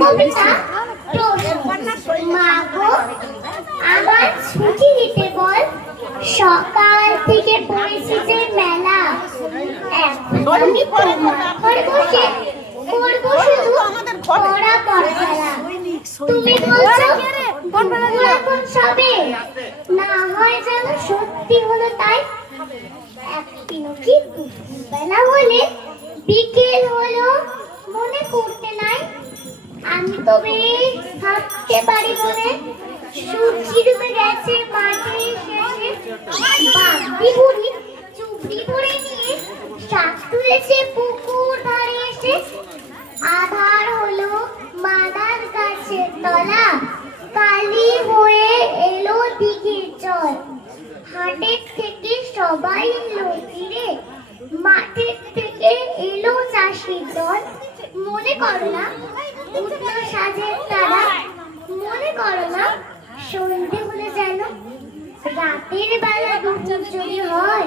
কবিতা মা গো আমার ছুটি দিতে বল, সকাল থেকে পড়েছি যে মেলা। এখন আমি তোমার ঘর বসে করবো শুধু পড়া খেলা। তুমি বলছো এখন সবে, না হয় যেন সত্যি হলো তাই। একদিনও কি বেলা হলে বিকেল হলো মনে করতে নাই। আমি তো বেশ থাকতে পারি বলে সূর্যি ডুবে গেছে মাঠে শেষে। বাগদি বুড়ি চুপড়ি ধরে নিয়ে শাক তুলেছে পুকুর ধারে এসে। আধার হলো মাদার গাছের তলা, কালি হয়ে এলো দিঘির জল। হাটের থেকে সবাই এলো ফিরে, মাঠের থেকে এলো চাষির দল। মনে করো না উঠল সাজের তারা, মনে করো না সন্ধে হলে যেন রাতের বেলা দুপুর যদি হয়,